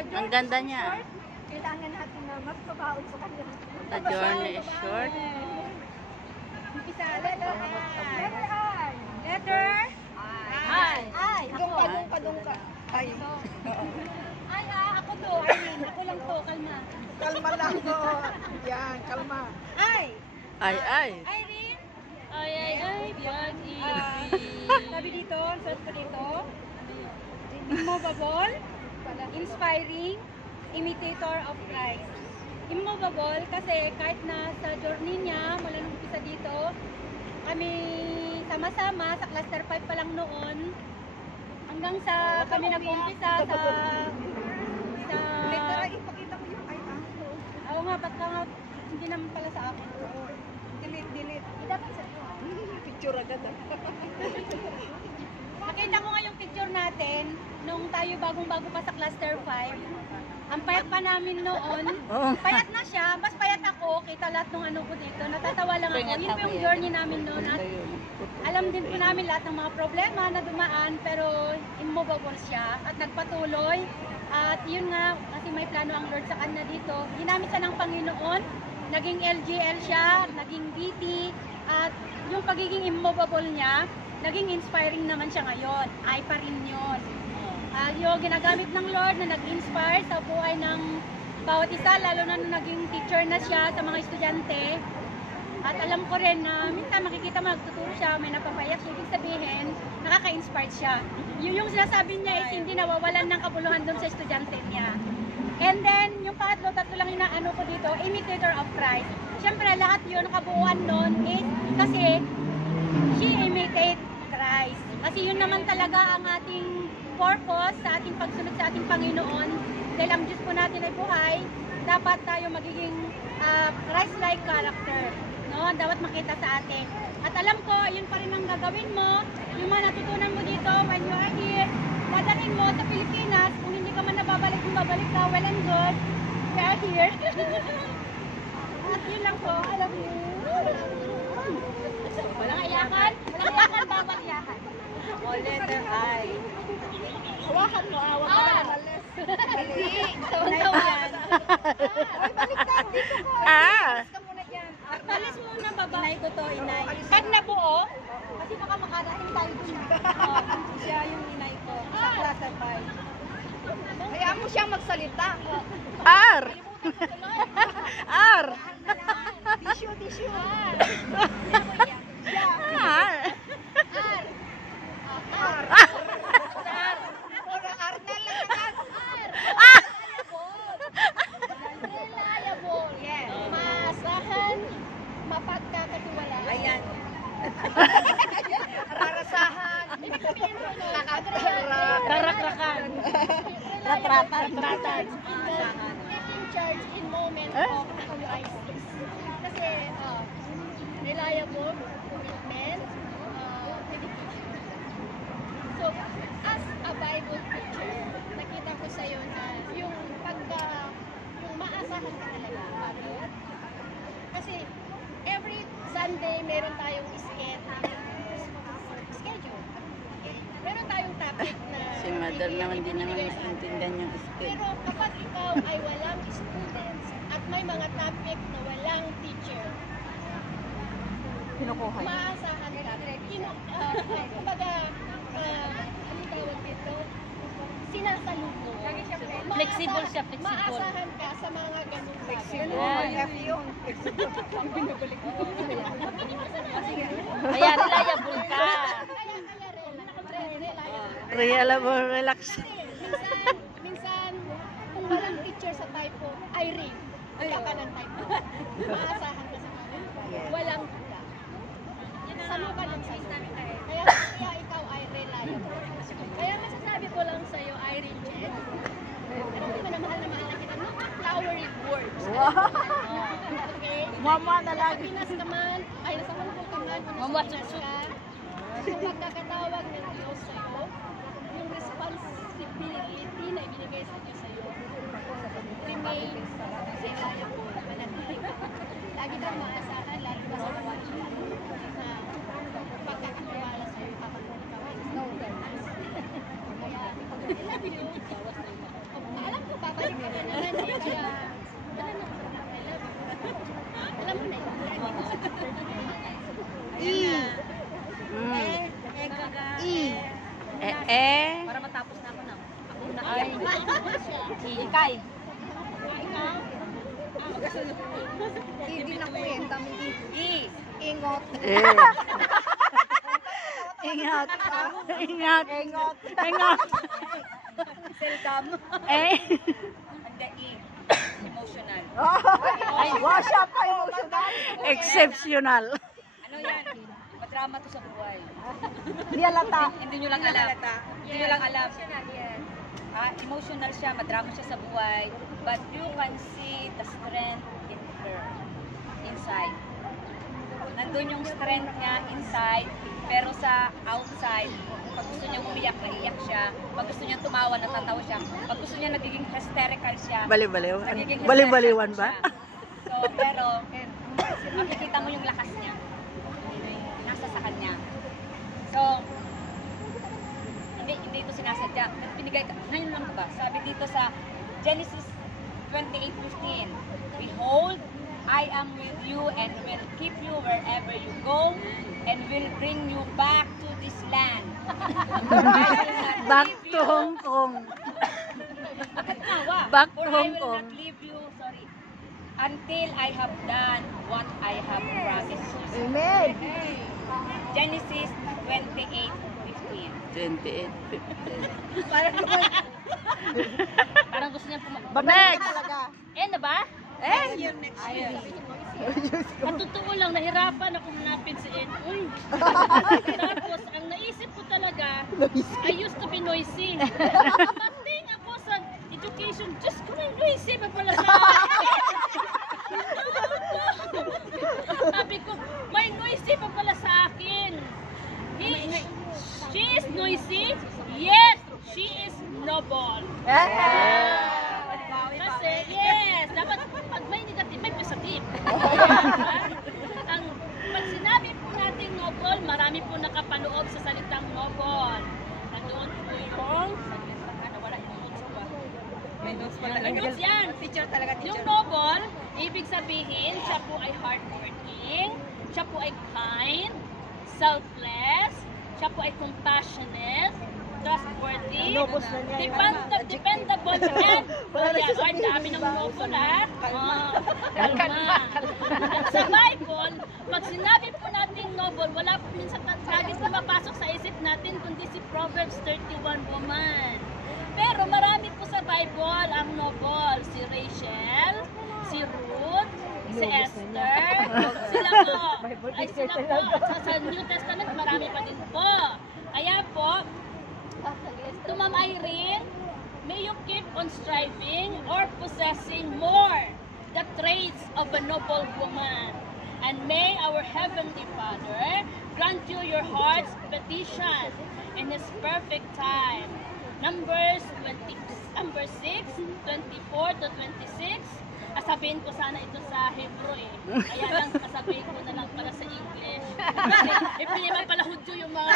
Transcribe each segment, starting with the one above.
Ang ganda niya. Kailangan natin na magpabaon sa kanya. The journey is short. Umpisa, letter I. Letter I. Ay. Dong ka. Ay. Ay, ako to. Arlene. Ako lang to. Kalma. Kalma lang to. Yan, kalma. Ay. Ay. Irene. Ay, what Sabi dito, search ko dito. Immovable, inspiring, imitator of Christ. Immovable kasi kahit na sa journey niya, mula nung umpisa dito, kami sama-sama sa cluster 5 pa lang noon, hanggang sa kami nag-umpisa sa Letter I, ipakita mo yung I. oo nga, ba't nga hindi naman pala sa akin. Delete. Dapat sa iyo. Picture agad. Nakita ko nga yung picture natin nung tayo bagong-bago pa sa cluster 5. Ang payat pa namin noon. Oo. Payat na siya, mas payat ako. Kita lahat ng ano ko dito. Natatawa lang ako. Yun po yung journey namin noon. At alam din po namin lahat ng mga problema na dumaan, pero immovable siya at nagpatuloy. At yun nga, kasi may plano ang Lord sa kanya dito. Ginamit siya ng Panginoon. Naging LGL siya, naging BT, at yung pagiging immovable niya, naging inspiring naman siya ngayon. Ay pa rin yun. Yung ginagamit ng Lord na nag-inspire sa buhay ng bawat isa, lalo na nung naging teacher na siya sa mga estudyante. At alam ko rin na minsan makikita mo nagtuturo siya, may napapayak siya, ibig sabihin, nakaka-inspired siya. Yung sinasabi niya is hindi nawawalan ng kabuluhan doon sa estudyante niya. And then, yung tatlo lang yung naano ko dito, imitator of Christ. Siyempre, lahat yun, kabuuan nun is kasi she imitate Christ. Kasi yun naman talaga ang ating purpose sa ating pagsunod sa ating Panginoon. Dahil ang Diyos po natin ay buhay, dapat tayo magiging Christ-like character. No? Dapat makita sa atin. At alam ko, yun pa rin ang gagawin mo. Yung mga natutunan mo dito when you are here, dadalhin mo sa Pilipinas. Kung hindi ka man nababalik, kung babalik ka, well and good. We are here. At yun lang po, alam mo. Walang iyakan? Walang iyakan, bawal iyakan. O, letter I. Hawakan mo, awak ka na malis. Dali. Tawan-tawan. Ay, baliktad. Dito ko. Ah! Ka muna dyan. Alis muna baba. Inay ko to, inay. Pag nabuo, Kasi baka makarating tayo dun. Siya yung inay ko. Sa klasa 5. hayaan mo siyang magsalita. R! R! Tissue. R! Puro R na lang agad. Reliable. Yes. Maasahan, mapagkakatiwalaan. Ayan. Rarasahan. Rarak-rakan. Ratratan. Taking charge in moment of crisis. Kasi reliable, commitment, dedication. So, as a Bible teacher, nakita ko sa'yo na yung maasahan ka talaga. Bakit? Kasi every Sunday meron tayong schedule. Meron tayong topic na Si mother naman din naman intindihan yung skill. pero kapag ikaw ay walang students at may mga topic na walang teacher, Kinukuha. maasahan ka. Kumbaga, ano tawag dito? Sinasalubong. Flexible siya, flexible. Maasahan ka sa mga ganung Flexible. bagay. F yun. Kaya reliable ka. Reliable, relax. Minsan, kung walang teacher sa typo, Irene, wala ka ng typo. Maasahan ka sa mga walang tula. Sama ka lang sa kaya ikaw ay reliable. Kaya masasabi ko lang sa'yo, Irene Jen, alam mo na mahal na kita, no flowery words. Okay? Mama na Sa lagi. Pinas ka man, ay nasa Hong Kong ka man, kung Mama, nasa Pinas ka, kung pagkakatawag ng Diyos sa'yo, yung responsibility na ibinigay sa Diyos sa'yo, remain reliable, manatili. Lagi kang maasahan, lagi ka sa na pagkakatiwala sa'yo, kapatid ka. No, kaya, I love you. Alam ko ba Eh. Para matapos na ako na. Ako na ay. Ikay. Hindi na ko yan. Dami ingot. Ingat. Ingat. Ingot. Ingat. Selcam. Eh. Hindi, emotional. Wash up pa emotional. Exceptional. Ano yan? Madrama to sa buhay. Di alata. Hindi nyo lang alam. Hindi nyo lang alam. Emotional siya, madrama siya sa buhay. But you can see the strength in her. Inside. Nandun yung strength niya inside. Pero sa outside, pag gusto niya umiyak, naiyak siya. Pag gusto niya tumawa, natatawa siya. Pag gusto niya nagiging hysterical siya. Baliw-baliw. Nagiging Baliw-baliwan hysterical ba? siya. So, pero, makikita mo yung lakas niya. Nasa sa kanya. So, hindi ito sinasadya. Pinigay, ngayon lang ba? Sabi dito sa Genesis 28:15, Behold, I am with you and will keep you wherever you go and will bring you back to this land. Back to Hong Kong. Bakit tawa? Back to For I Hong will Kong. not leave you, until I have done what I have promised you. Amen. Genesis 28:15. 28. Parang gusto niya Next. Talaga. na ba? Ayun. Sa totoo lang, nahirapan ako hanapin si Uy. Tapos, ang naisip ko talaga, I used to be noisy. Pagdating ako sa education, just ko may noisy pa pala sa akin. Sabi ko, may noisy pa pala sa akin. She is noisy? Yes, she is noble. Kasi, yes, dapat pag may negative, may positive. Pag sinabi po natin noble, marami po nakapaloob sa salitang noble. Nandoon po yung, nawala yung notes ko ba? May notes pa talaga. Notes yan. Teacher talaga, teacher. Yung noble, ibig sabihin, siya po ay hardworking, siya po ay kind, selfless, siya po ay compassionate, trustworthy, dependable, and ang dami ng noble, ha? Kalma. At sa Bible, pag sinabi po natin noble, wala po minsan lagis na mapasok sa isip natin kundi si Proverbs 31 woman. Pero marami po sa Bible ang noble. Si Rachel, si Ruth, si Esther, sila po. Ay sila po. At sa New Testament, marami pa din po. Kaya po, to Ma'am Irene, may you keep on striving or possessing more the traits of a noble woman. And may our Heavenly Father grant you your heart's petition in His perfect time. Numbers 6:24 to 26. Sabihin ko sana ito sa Hebrew eh. Kaya lang sasabihin ko na lang pala sa English. Hindi naman pala Hudyo yung mga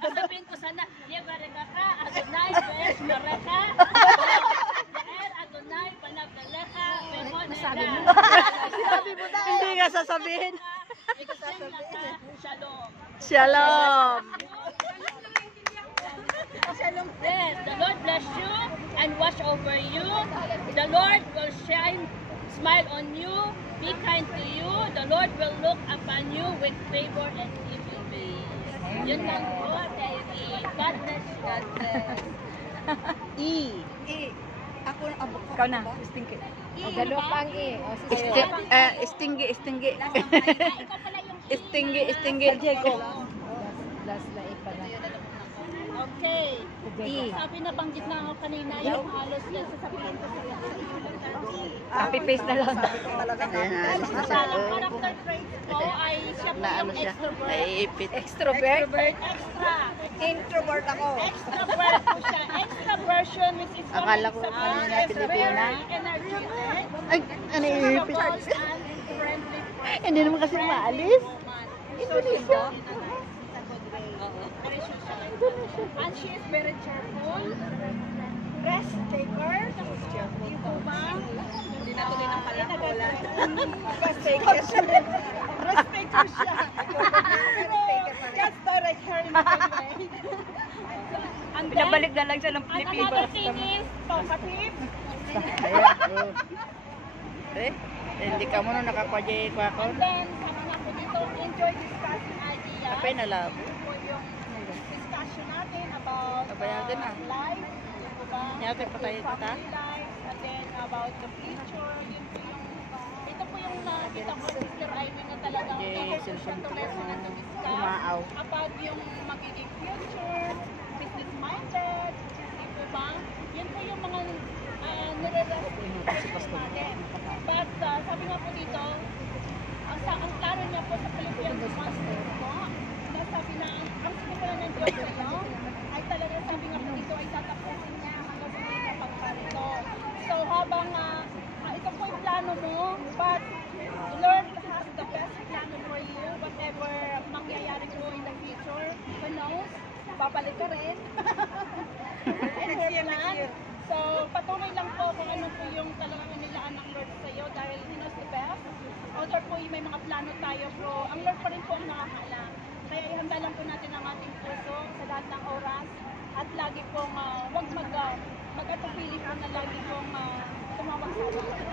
sabihin ko sana, Yebareka ka, Adonai, Besh, Mareka, Yael, Adonai, Panagdaleka, Behon, Sabi mo na. Hindi nga sasabihin. Shalom. Shalom. Yes, the Lord bless you and watch over you. The Lord will smile on you, be kind to you. The Lord will look upon you with favor and give you peace. Yun lang po, Terry. God bless you. God bless. Ako ang abok. Ikaw na. Stinky. Dalawa pang Stingy. Stingy. Ikaw pala yung Stingy. Stingy. Diego. Last na ipa na. okay. Sabi na banggit na ako kanina, yung halos yan sasabihin ko sa iyo. Copy paste na lang. Ayan, alis na siya. Ang character traits ko ay siya po Na yung ano siya. extrovert. Naiipit. Extrovert? Extra. Introvert ako. Extrovert po siya. Extraversion which is Akala ko kanina Pilipina. energetic, Ay, naiipit. and friendly Hindi naman kasi maalis. Indonesia. and she is very cheerful, rest taker, pumunta. Hindi natuloy ng palakulan. Respect ko siya. Pero, just direct her in a good way. And then, Pinabalik na lang siya ng and Pilipino. another thing is, Pakatip. Hindi ka mo nung nakakwadya ko ako. and then, sabi nga po dito, enjoy discussing ideas. Apay na love. Yun po yung discussion natin about Kabayagan na. life, diba? Yate pa tayo tata. Family life, and then about the future. Yun po yung, ito po yung nakita ko, Sister Ivy, na talagang Yes, siya to lesson and to discuss Umaaw. about yung magiging future, business-minded, di po ba? Yun po yung mga nire-resist natin. But sabi nga po dito, ang klaro niya po sa Philippians Masters po, na sabi na, ang sinipula ng Diyos sa'yo, ay talaga sabi nga po dito ay tatapusin niya hanggang sa mga pagkarito. So habang ito po yung plano mo, but the Lord has the best plano for you, whatever mangyayari po in the future, who knows, babalik ka rin. And her plan. So, patuloy lang po kung ano po yung talagang nilaan ng Lord sa iyo dahil He knows the best. Although po may mga plano tayo, pero ang Lord pa rin po ang nakakaalam. Kaya ihanda lang po natin ang ating puso sa lahat ng oras at lagi pong huwag mag-atupili po na lagi pong tumawag sa Lord.